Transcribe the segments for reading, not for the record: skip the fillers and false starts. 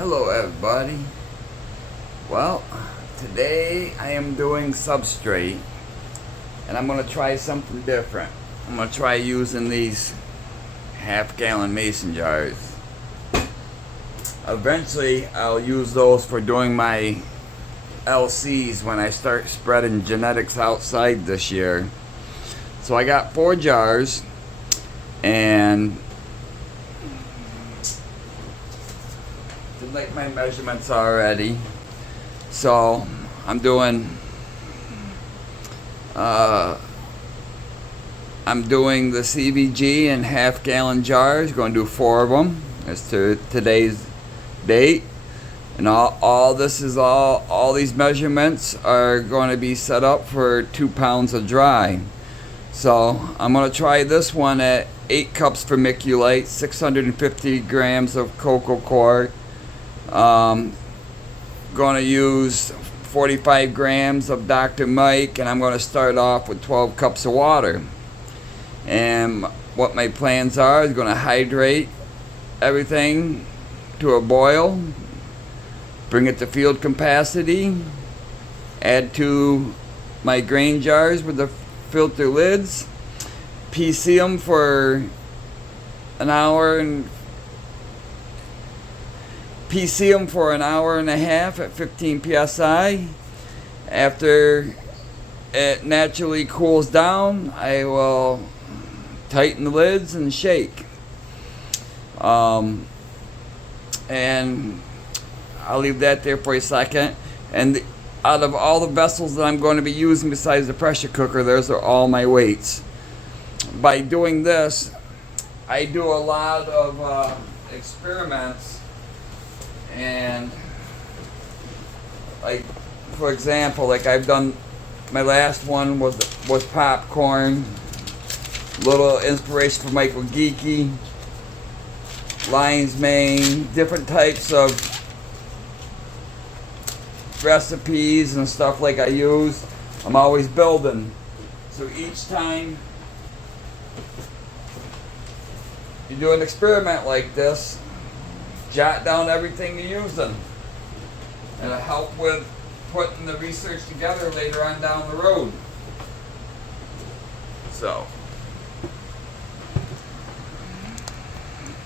Hello everybody. Well, today I am doing Substrate and I'm going to try something different. I'm going to try using these half-gallon mason jars. Eventually I'll use those for doing my LCs when I start spreading genetics outside this year. So I got 4 jars and did like my measurements already. So I'm doing the CVG in half-gallon jars. Going to do 4 of them. As to today's date, and all these measurements are going to be set up for 2 pounds of dry. So I'm going to try this one at 8 cups vermiculite, 650 grams of cocoa coir. Going to use 45 grams of Dr. Mike, and I'm going to start off with 12 cups of water. And what my plans are is going to hydrate everything to a boil, bring it to field capacity, add to my grain jars with the filter lids, PC them for an hour and a half at 15 psi. After it naturally cools down, I will tighten the lids and shake. And I'll leave that there for a second. And out of all the vessels that I'm going to be using besides the pressure cooker, those are all my weights. By doing this, I do a lot of experiments. And like, for example, like I've done, my last one was popcorn. Little inspiration for Mycology, lion's mane, different types of recipes and stuff like I use. I'm always building. So each time you do an experiment like this, jot down everything you're using. It'll help with putting the research together later on down the road. So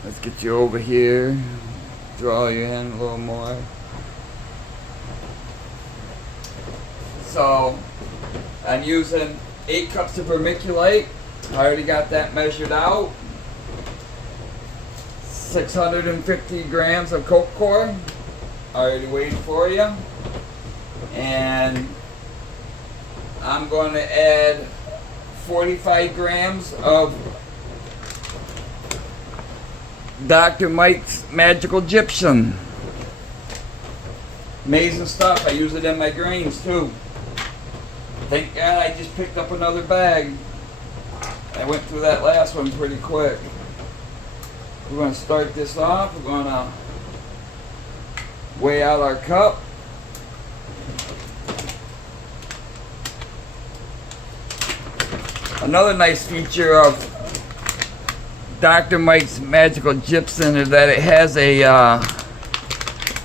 let's get you over here, draw you in a little more. So I'm using 8 cups of vermiculite. I already got that measured out. 650 grams of cocoa coir, already waiting for you. And I'm going to add 45 grams of Dr. Mike's Magical Gypsum. Amazing stuff. I use it in my grains too. Thank God I just picked up another bag. I went through that last one pretty quick. We're going to start this off. We're going to weigh out our cup. Another nice feature of Dr. Mike's Magical Gypsum is that it has a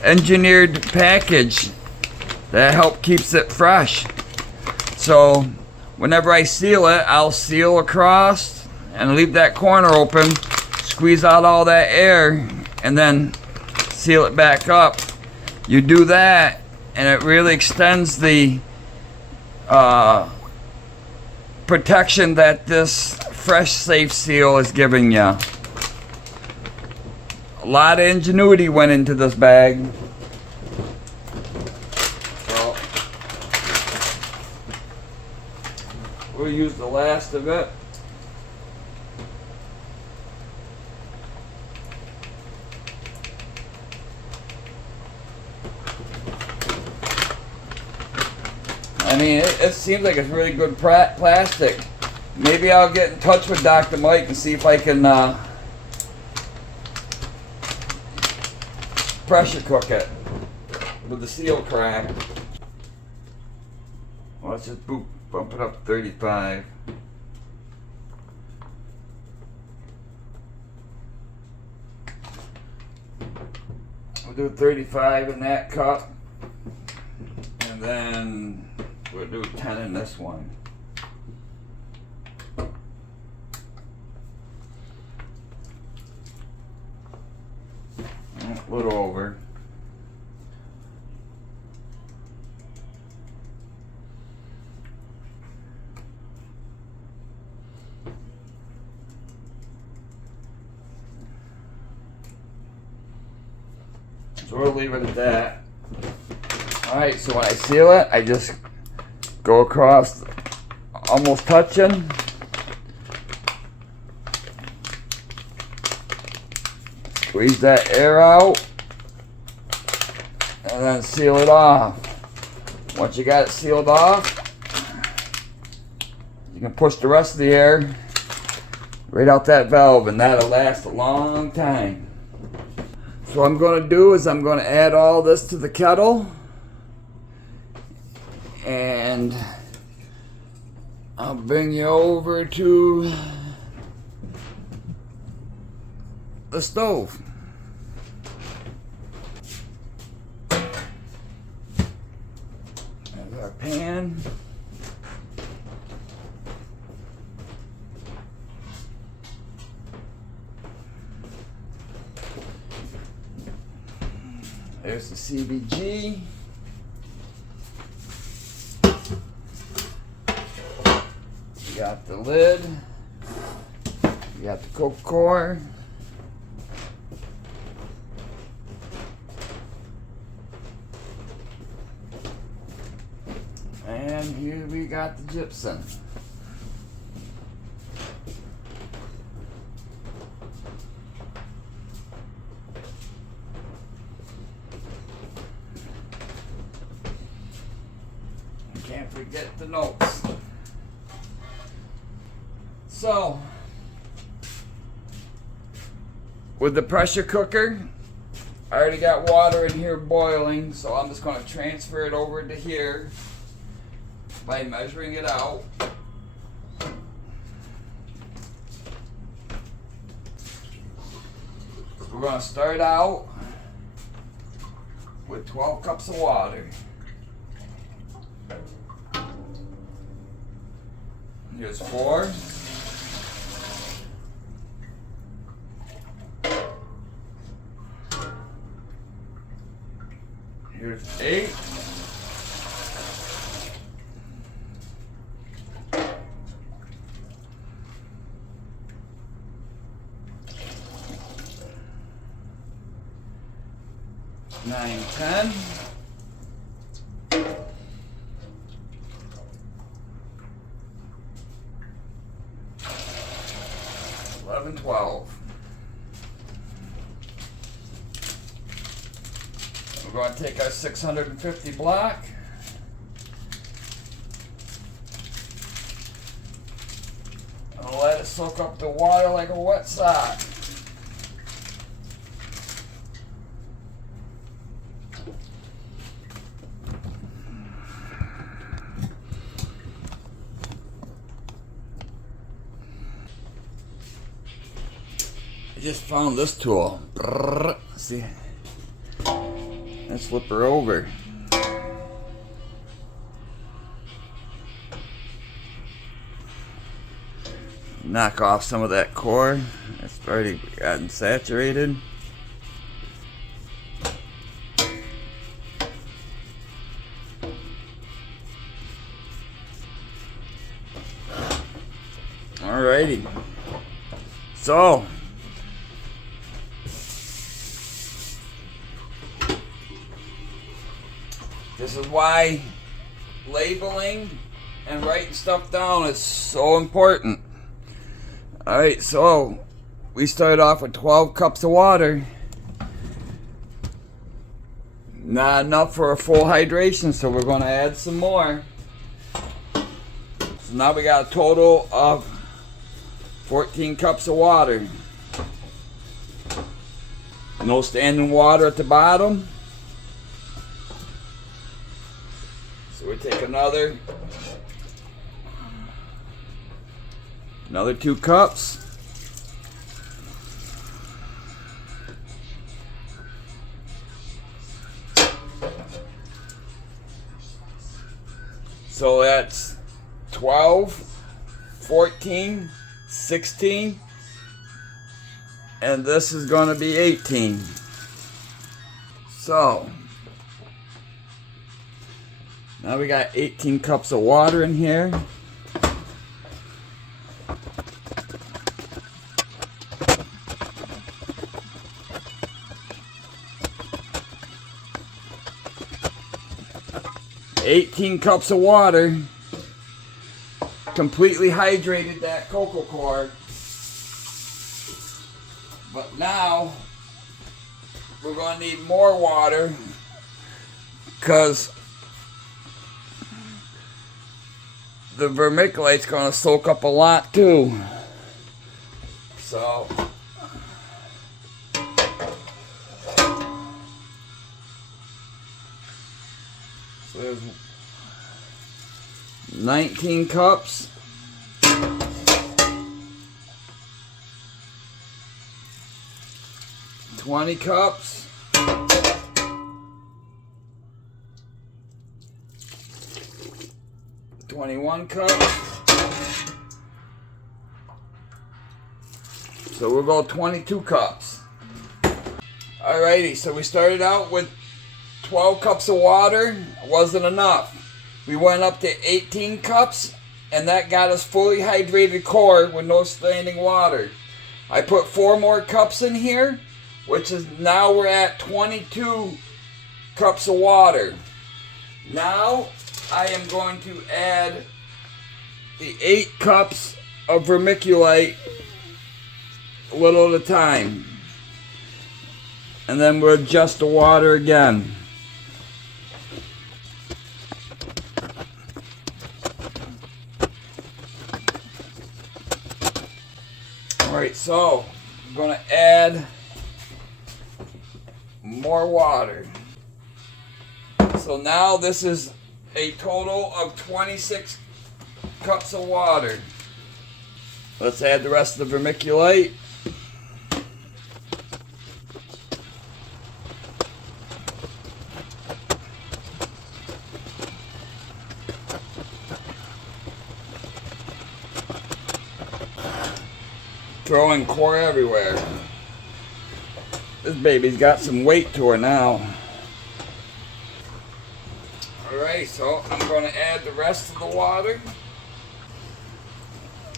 engineered package that helps keeps it fresh. So whenever I seal it, I'll seal across and leave that corner open, squeeze out all that air, and then seal it back up. You do that and it really extends the protection that this fresh safe seal is giving you. A lot of ingenuity went into this bag. Well, we'll use the last of it. I mean, it seems like it's really good plastic. Maybe I'll get in touch with Dr. Mike and see if I can pressure cook it with the seal crack. Well, let's just bump it up to 35. do 35 in that cup. And then we'll do 10 in this one. A little over. So we'll leave it at that. Alright, so when I seal it, I just go across, almost touching. Squeeze that air out. And then seal it off. Once you got it sealed off, you can push the rest of the air right out that valve, and that'll last a long time. So what I'm going to do is I'm going to add all this to the kettle, and I'll bring you over to the stove. There's our pan. There's the CBG. You got the lid. You got the Coke core. And here we got the gypsum. Can't forget the notes. So, with the pressure cooker, I already got water in here boiling, so I'm just going to transfer it over to here by measuring it out. We're going to start out with 12 cups of water. Here's 4. Here's 8. Nine, 10. 11, 12. We're going to take our 650 block. And let it soak up the water like a wet sock. I just found this tool. See? Let's flip her over. Knock off some of that core. It's already gotten saturated. Alrighty. So, this is why labeling and writing stuff down is so important. Alright, so we started off with 12 cups of water. Not enough for a full hydration, so we're going to add some more. So now we got a total of 14 cups of water. No standing water at the bottom. So we take another 2 cups. So that's 12, 14, 16, and this is going to be 18. So now we got 18 cups of water in here. Cups of water completely hydrated that cocoa core. But now we're going to need more water because the vermiculite's going to soak up a lot too. So there's 19 cups. 20 cups. 21 cups. So we'll go 22 cups. Alrighty, so we started out with 12 cups of water. Wasn't enough. We went up to 18 cups, and that got us fully hydrated core with no standing water. I put 4 more cups in here, which is now we're at 22 cups of water. Now I am going to add the 8 cups of vermiculite a little at a time. And then we'll adjust the water again. Alright, so I'm going to add more water. So now this is a total of 26 cups of water. Let's add the rest of the vermiculite. Throwing core everywhere. This baby's got some weight to her now. Alright, so I'm going to add the rest of the water.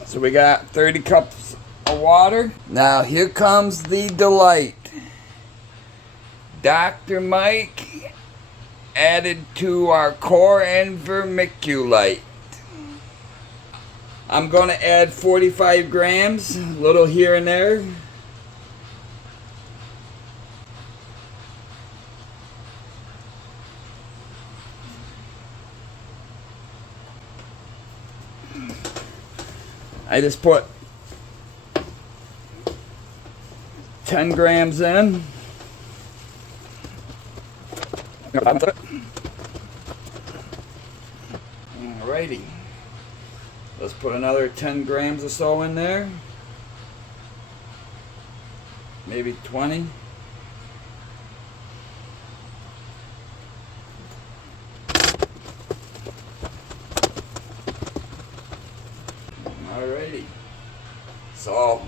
So we got 30 cups of water. Now here comes the delight. Dr. Mike added to our core and vermiculite. I'm going to add 45 grams, a little here and there. I just put 10 grams in. Alrighty. Let's put another 10 grams or so in there. Maybe 20. Alrighty. So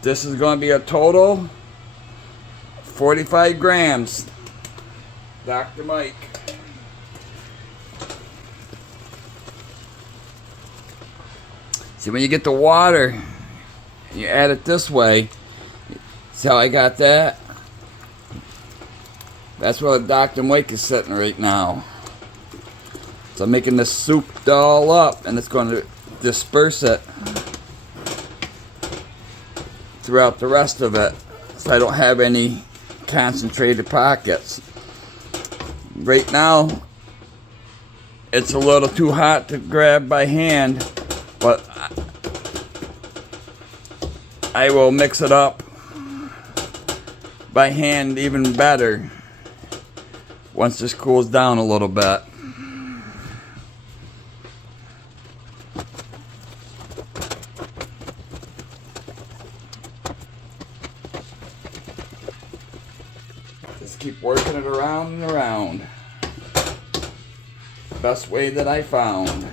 this is going to be a total 45 grams. Dr. Mike. See, when you get the water, you add it this way. See how I got that? That's where Dr. Mike is sitting right now. So I'm making this soup all up, and it's going to disperse it throughout the rest of it, so I don't have any concentrated pockets. Right now, it's a little too hot to grab by hand, but I will mix it up by hand even better once this cools down a little bit. Just keep working it around and around. best way that I found.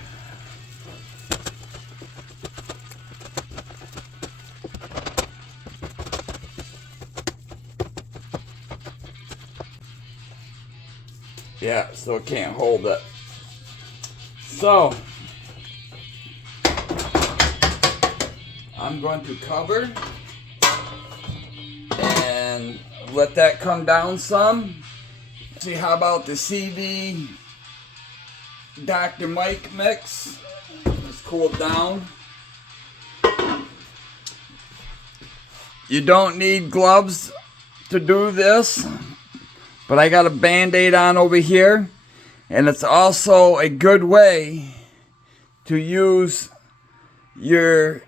Yeah, still can't hold it. So, I'm going to cover and let that come down some. See, how about the CD Dr. Mike mix? It's cooled down. You don't need gloves to do this, but I got a Band-Aid on over here, and it's also a good way to use your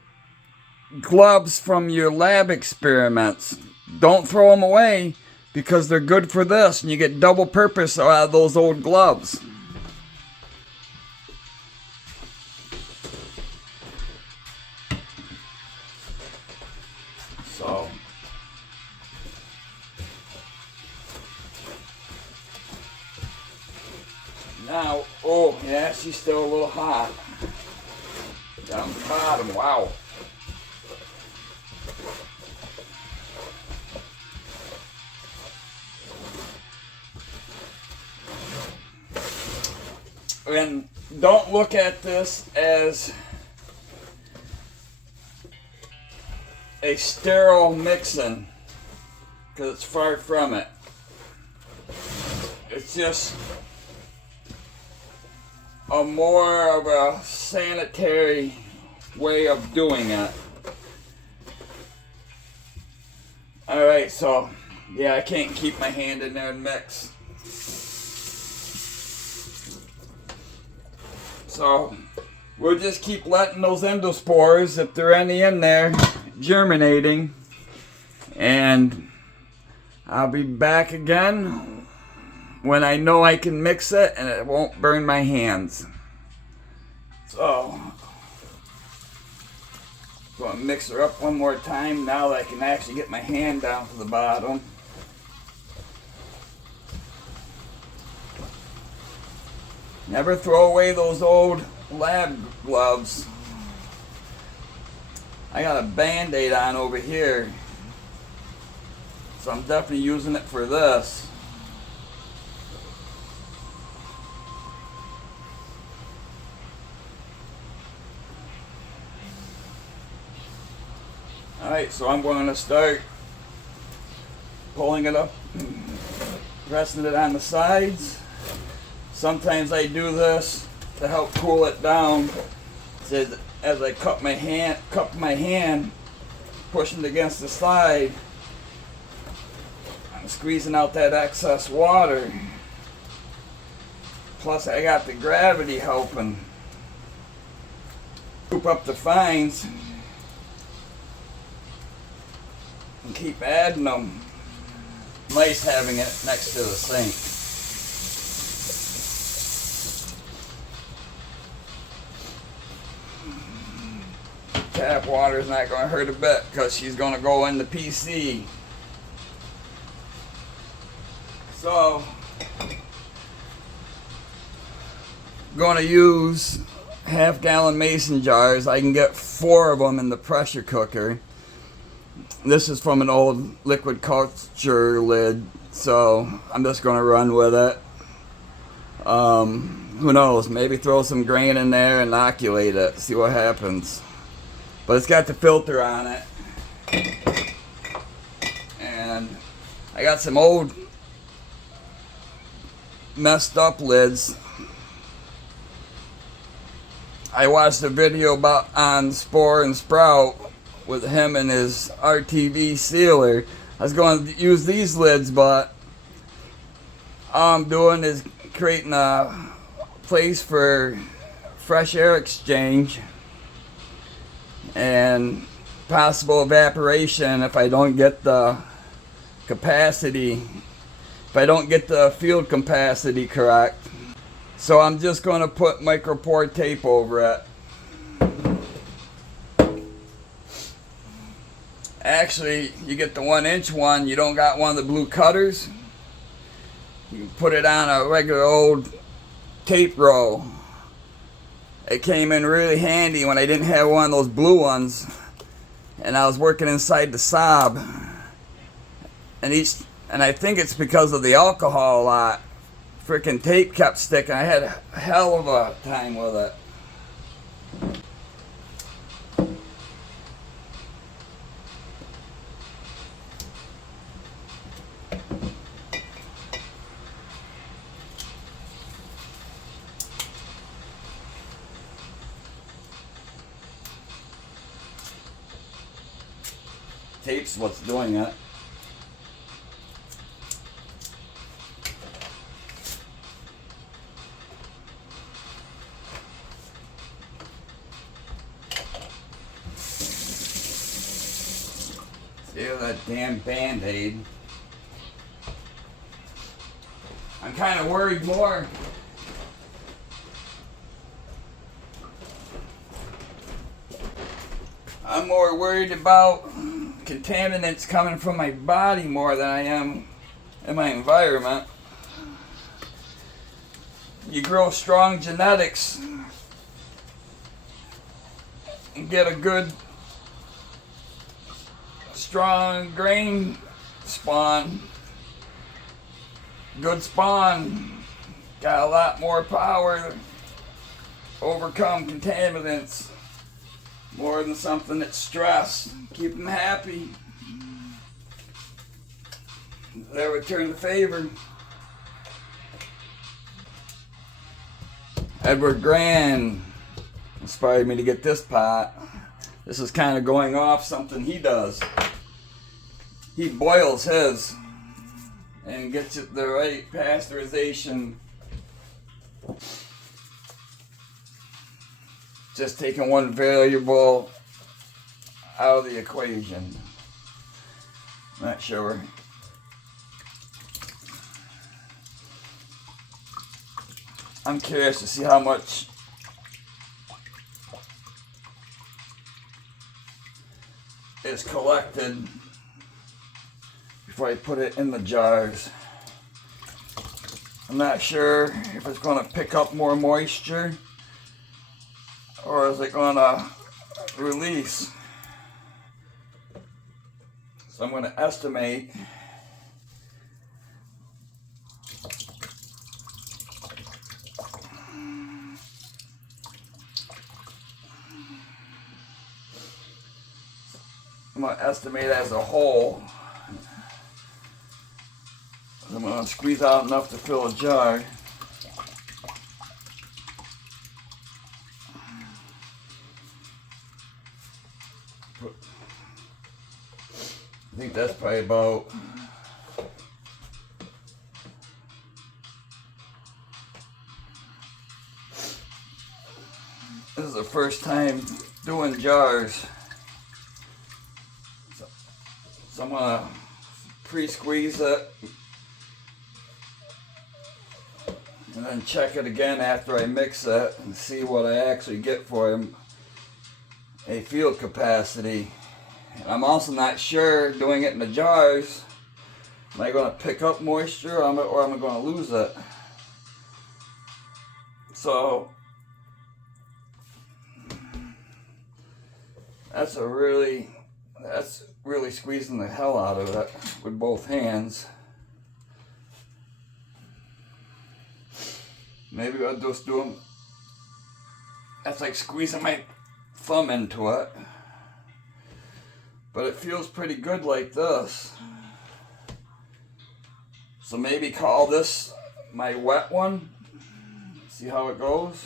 gloves from your lab experiments. Don't throw them away because they're good for this, and you get double purpose out of those old gloves. So now, oh yeah, she's still a little hot. Down the bottom, wow. And don't look at this as a sterile mixing, because it's far from it. It's just a more of a sanitary way of doing it. Alright, so yeah, I can't keep my hand in there and mix. So we'll just keep letting those endospores, if there are any in there, germinating, and I'll be back again when I know I can mix it and it won't burn my hands. So I'm going to mix her up one more time now that I can actually get my hand down to the bottom. Never throw away those old lab gloves. I got a Band-Aid on over here, so I'm definitely using it for this. Alright, so I'm going to start pulling it up, pressing it on the sides. Sometimes I do this to help cool it down. As I cup my hand, pushing it against the side, I'm squeezing out that excess water. Plus I got the gravity helping scoop up the fines and keep adding them. Nice having it next to the sink. Tap water is not going to hurt a bit because she's going to go in the PC. So, I'm going to use half-gallon mason jars. I can get 4 of them in the pressure cooker. This is from an old liquid culture lid, so I'm just going to run with it. Who knows, maybe throw some grain in there and inoculate it, see what happens. But it's got the filter on it. And I got some old messed up lids. I watched a video on Spore and Sprout with him and his RTV sealer. I was going to use these lids, but all I'm doing is creating a place for fresh air exchange and possible evaporation if I don't get the capacity, if I don't get the field capacity correct. So I'm just going to put micropore tape over it. Actually, you get the 1-inch one, you don't got one of the blue cutters, you can put it on a regular old tape roll. It came in really handy when I didn't have one of those blue ones and I was working inside the Saab, and I think it's because of the alcohol a lot. Freaking tape kept sticking. I had a hell of a time with it. Tape's what's doing it. Ew, that damn Band-Aid. I'm kind of worried more. I'm more worried about contaminants coming from my body more than I am in my environment. You grow strong genetics and get a good strong grain spawn. Good spawn got a lot more power to overcome contaminants more than something that's stress. Keep them happy. They return the favor. Edward Grand inspired me to get this pot. This is kind of going off something he does. He boils his and gets it the right pasteurization. Just taking one variable out of the equation. Not sure. I'm curious to see how much is collected before I put it in the jars. I'm not sure if it's going to pick up more moisture or is it going to release. So I'm going to estimate as a whole. I'm going to squeeze out enough to fill a jar. I think that's probably about this is the first time doing jars. So I'm going to pre-squeeze it and then check it again after I mix it and see what I actually get for a field capacity. And I'm also not sure doing it in the jars, am I going to pick up moisture or am I going to lose it? So that's really squeezing the hell out of it with both hands. Maybe I'll just do them. That's like squeezing my thumb into it. But it feels pretty good like this. So maybe call this my wet one. See how it goes.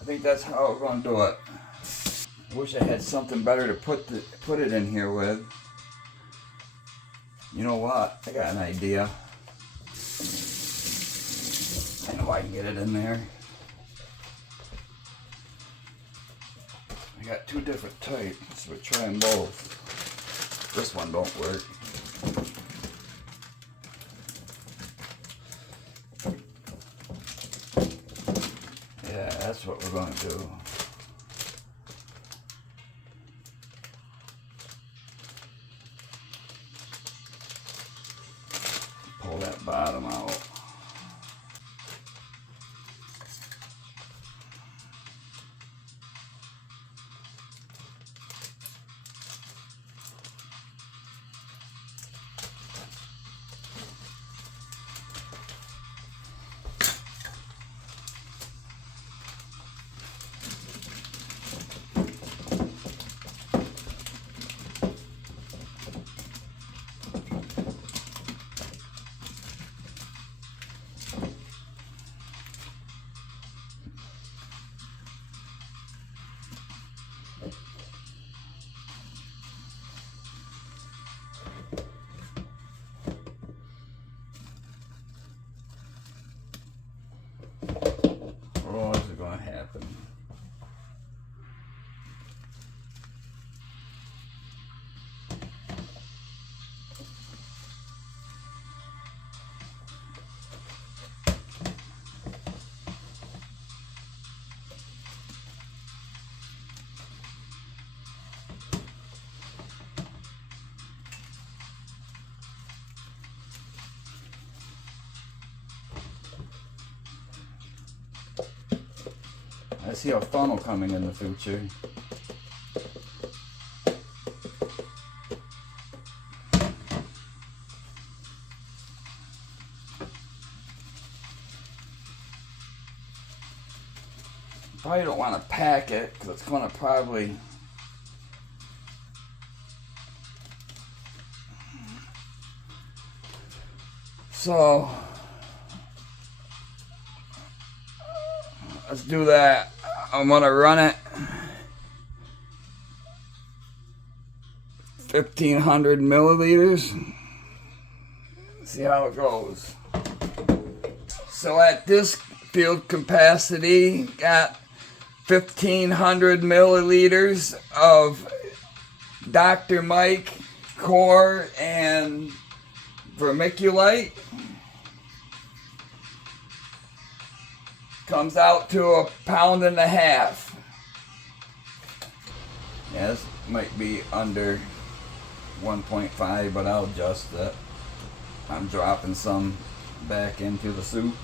I think that's how we're going to do it. I wish I had something better to put it in here with. You know what? I got an idea. I know I can get it in there. I got two different types, so we're trying both. This one don't work. Yeah, that's what we're going to do. Pull that bottom out. I see a funnel coming in the future. Probably don't want to pack it because it's going to probably so let's do that. I'm going to run it 1,500 milliliters. See how it goes. So at this field capacity, got 1,500 milliliters of Dr. Mike core and vermiculite. Comes out to 1.5 pounds. Yeah, this might be under 1.5, but I'll adjust it. I'm dropping some back into the soup.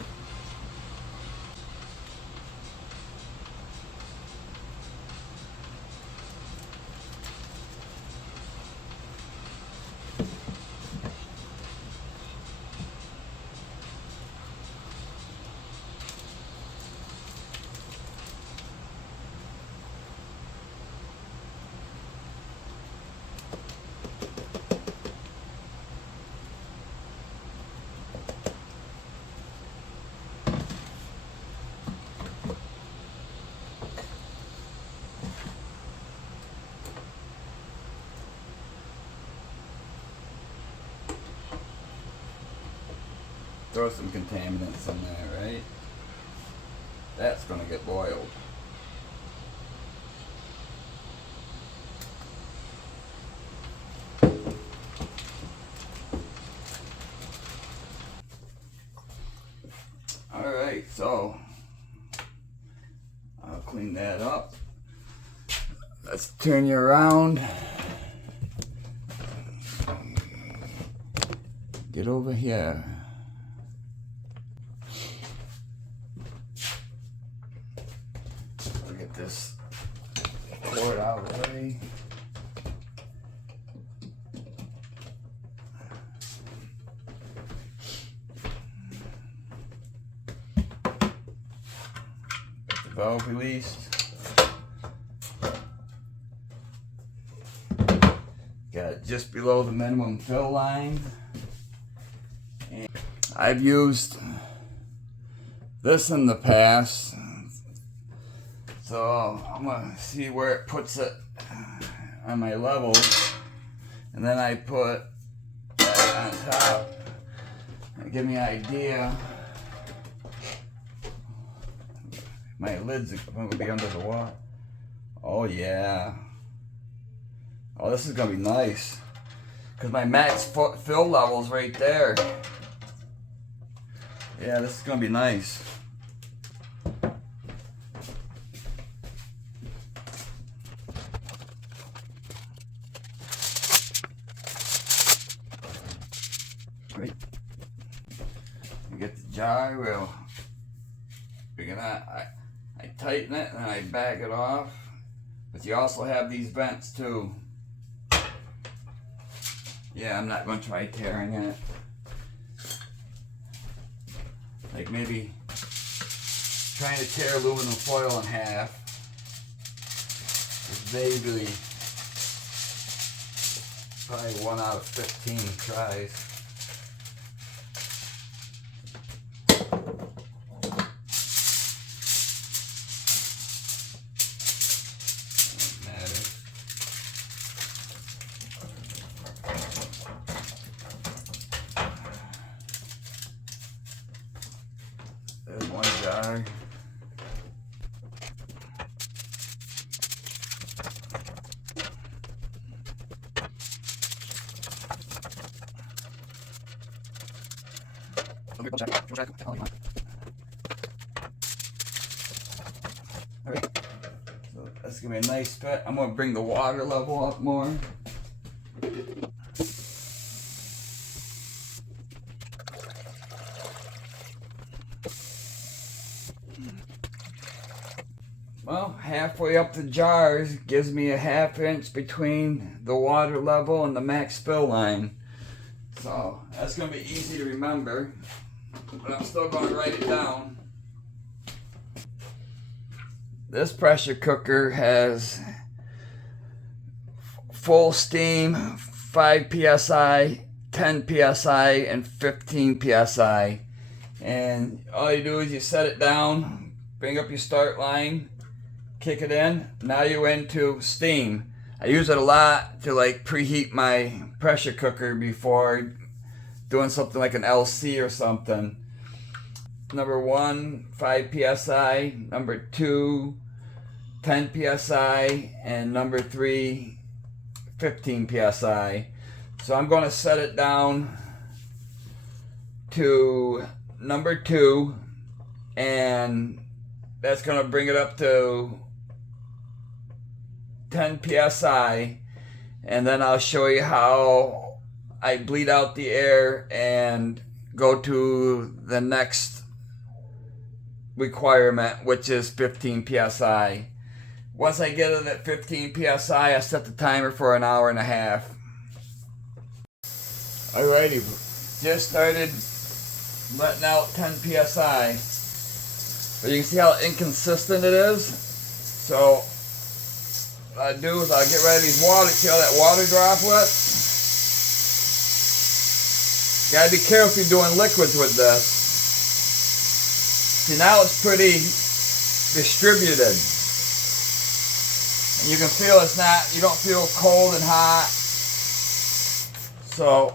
Throw some contaminants in there, right? That's gonna get boiled. Alright, so I'll clean that up. Let's turn you around. Get over here. Get this cord out of the way. Get the valve released. Got it just below the minimum fill line. And I've used this in the past. So I'm gonna see where it puts it on my levels, and then I put that on top. And give me an idea. My lid's gonna be under the water. Oh yeah. Oh, this is gonna be nice because my max fill level's right there. Yeah, this is gonna be nice. You get the jar, I tighten it and then I back it off. But you also have these vents too. Yeah, I'm not going to try tearing it. Like maybe trying to tear aluminum foil in half. It's maybe probably 1 out of 15 tries. There's one jar. Alright, so that's gonna be a nice fit. I'm gonna bring the water level up more. Well, halfway up the jars gives me a 1/2 inch between the water level and the max spill line. So that's going to be easy to remember, but I'm still going to write it down. This pressure cooker has full steam, 5 psi, 10 psi, and 15 psi. And all you do is you set it down, bring up your start line, kick it in. Now you're into steam. I use it a lot to like preheat my pressure cooker before doing something like an LC or something. Number 1, 5 psi. Number 2, 10 psi. And number 3, 15 psi. So I'm going to set it down to number 2, and that's going to bring it up to 10 psi, and then I'll show you how I bleed out the air and go to the next requirement, which is 15 psi. Once I get it at 15 psi, I set the timer for 1.5 hours. Alrighty, just started letting out 10 psi. But you can see how inconsistent it is. So what I do is I get rid of these water, see all that water droplets? You gotta be careful if you're doing liquids with this. See, now it's pretty distributed. And you can feel it's not, you don't feel cold and hot. So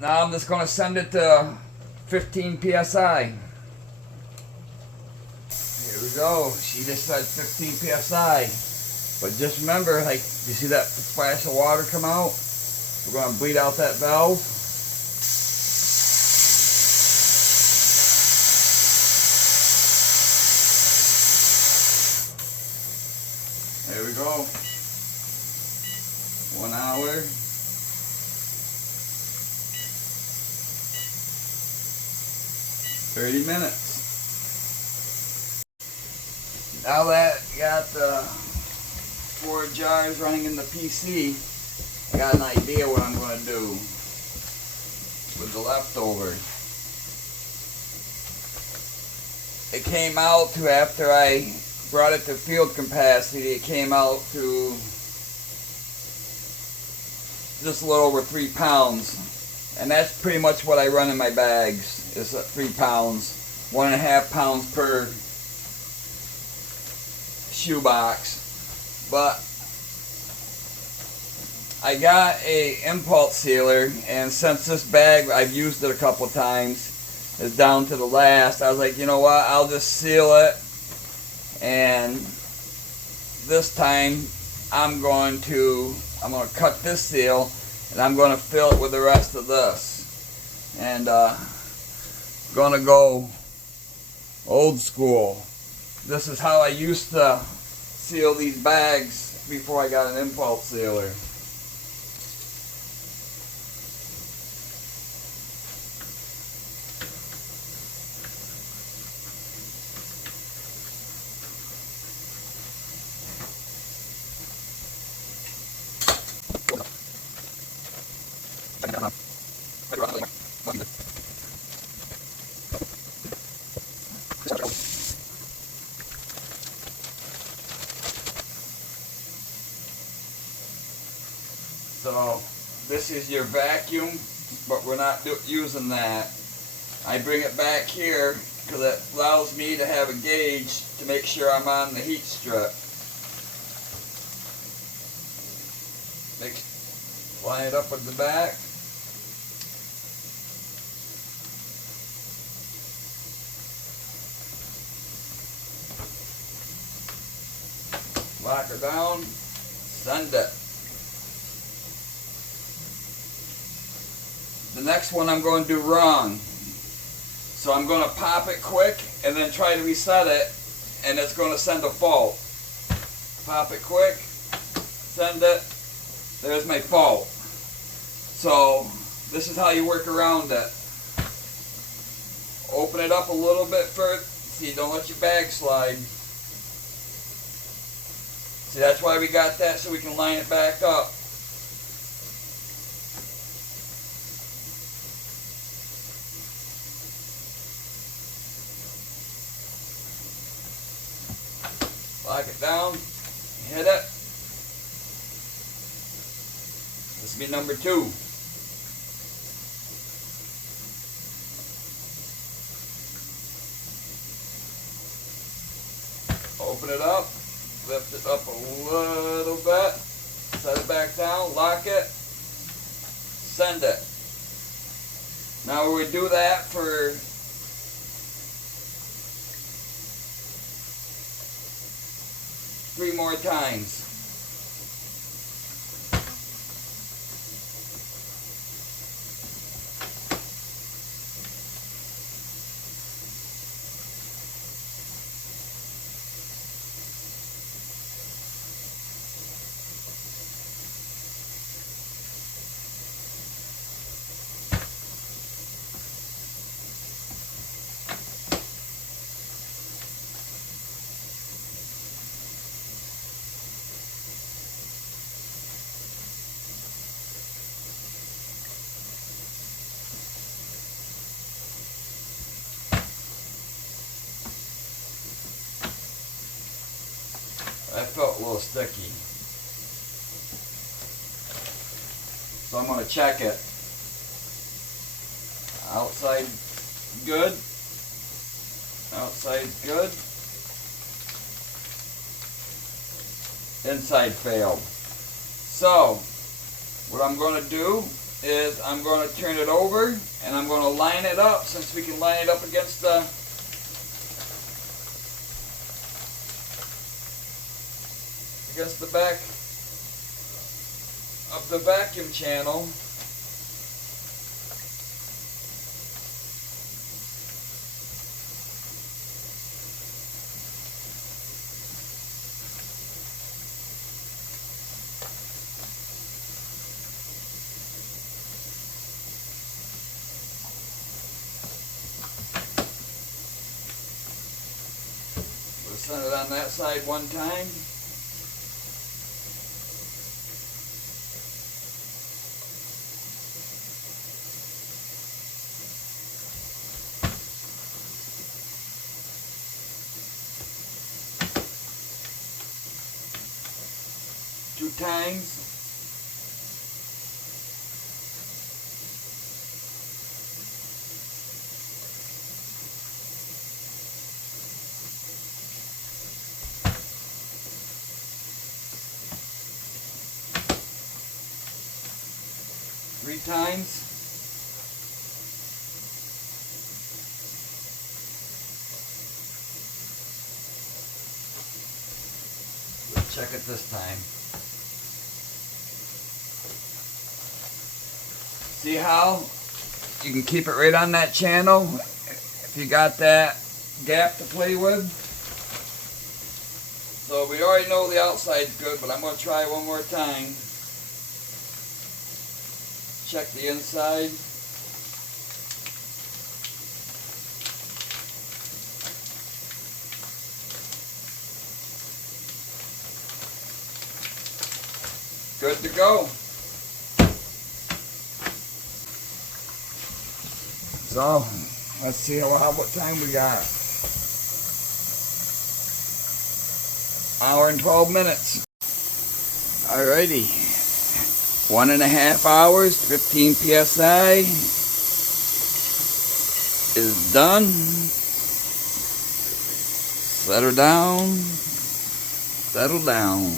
now I'm just going to send it to 15 psi. Here we go. She just said 15 psi. But just remember, like, you see that splash of water come out? We're going to bleed out that valve. There we go. 1 hour. 30 minutes. Now that you got the 4 jars running in the PC, I got an idea what I'm going to do with the leftovers. It came out to, after I brought it to field capacity, it came out to just a little over 3 pounds. And that's pretty much what I run in my bags. It's 3 pounds, 1.5 pounds per shoebox. But I got a impulse sealer, and since this bag, I've used it a couple times, is down to the last, I was like, you know what, I'll just seal it, and this time I'm going to cut this seal, and I'm going to fill it with the rest of this. And going to go old school. This is how I used to seal these bags before I got an impulse sealer. So this is your vacuum, but we're not using that. I bring it back here because it allows me to have a gauge to make sure I'm on the heat strip. Line it up with the back. Lock her down, send it. The next one I'm going to do wrong. So I'm going to pop it quick and then try to reset it, and it's going to send a fault. Pop it quick, send it, there's my fault. So this is how you work around it. Open it up a little bit first, see, don't let your bag slide. See, that's why we got that, so we can line it back up. Lock it down, hit it. This will be number 2. Open it up, lift it up a little bit, set it back down, lock it, send it. Now we do that for 3 more times. That felt a little sticky. So I'm going to check it. Outside good. Outside good. Inside failed. So what I'm going to do is I'm going to turn it over and I'm going to line it up, since we can line it up against the back of the vacuum channel. We'll send it on that side one time. Two times. Three times. We'll check it this time. See how you can keep it right on that channel if you got that gap to play with? So we already know the outside's good, but I'm going to try one more time. Check the inside. Good to go. So, let's see what time we got. Hour and 12 minutes. Alrighty. 1.5 hours, 15 psi is done. Settle down. Settle down.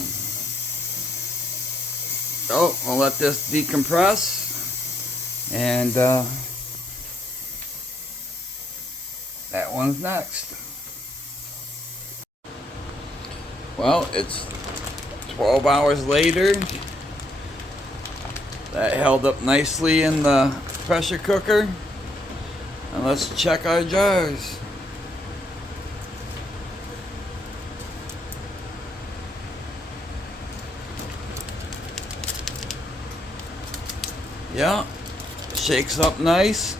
So, we'll let this decompress. And, that one's next. Well, it's 12 hours later. That held up nicely in the pressure cooker. And let's check our jars. Yeah, shakes up nice.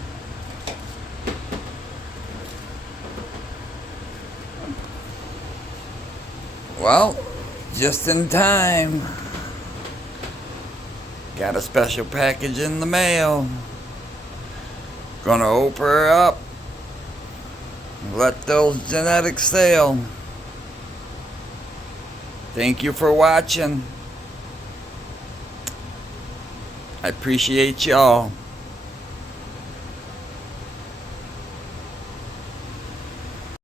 Well, Just in time. Got a special package in the mail. Gonna open her up. Let those genetics sail. Thank you for watching. I appreciate y'all.